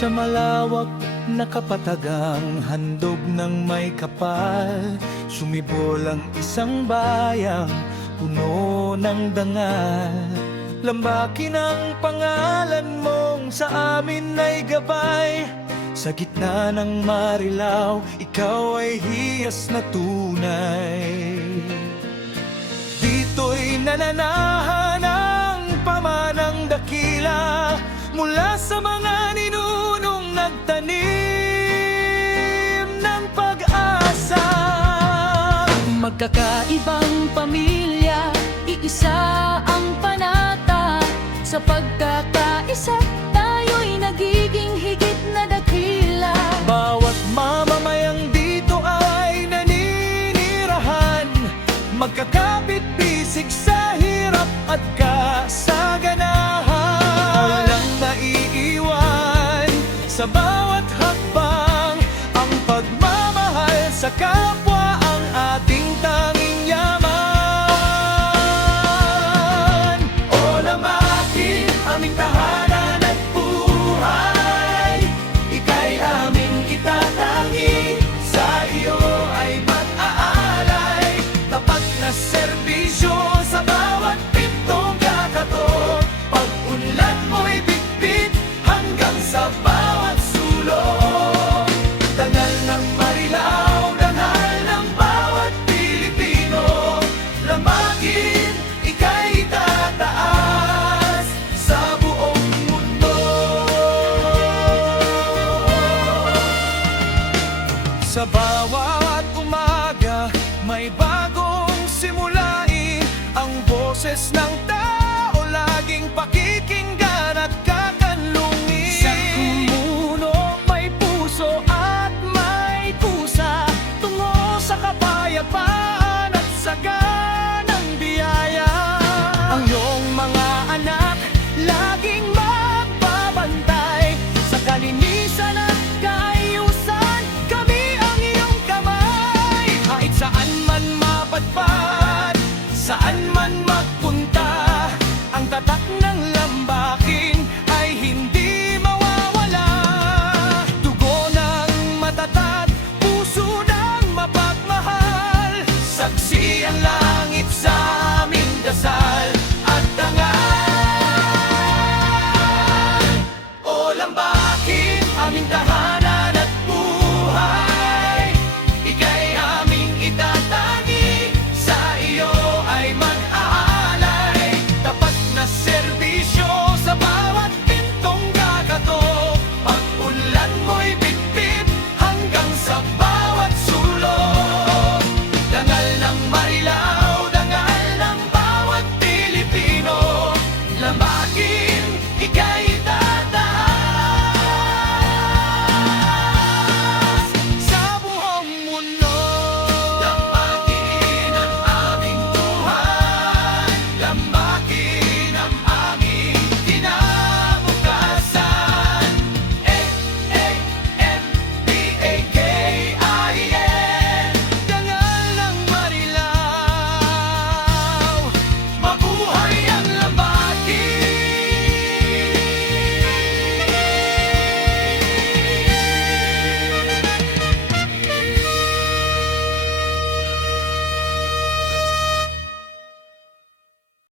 Sa malawak na kapatagang handog ng may kapal, sumibol ang isang bayang puno ng dangal. Lambakin ang pangalan mong sa amin ay gabay. Sa gitna ng marilaw, ikaw ay hiyas na tunay. Dito'y nananahan ang pamanang dakila mula sa mga ninunong nagtanim ng pag-asa. Magkakaibang pamilya, iisa ang panata. Sa pagkakaisa, tayo'y nagiging higit na dakila. Bawat mamamayang dito ay naninirahan, magkakapit-bisig sa hirap at kasaganahan. Walang naiiwan sa bawat hakbang, ang pagmamahal sa kapwa ang ating tanging yaman. O lamakin aming tahanan at buhay, ika'y aming itatangi, sa iyo ay mag-aalay. Tapat na serbisyo sa bawat pintong kakatok, pag-unlad mo'y bitbit hanggang sa bawat sulok. Dangal ng Marilao, dangal ng bawat Pilipino, lamakin, ika'y tataas sa buong mundo. Sa bawat umaga, may bagong simulain. Ang boses ng tao laging pakikinggan at kakanlungin. Sa kumuno may puso at may kusa, tungo sa kapayapaan at saganang biyaya. Ang iyong mga anak laging magbabantay sa kalinisan at kaayusan. Kami ang iyong kamay, kahit saan man mapadpad, saan man magpunta, ang tatak ng lambakin ay hindi mawawala. Dugo ng matatag, puso ng mapagmahal, saksi ang lahat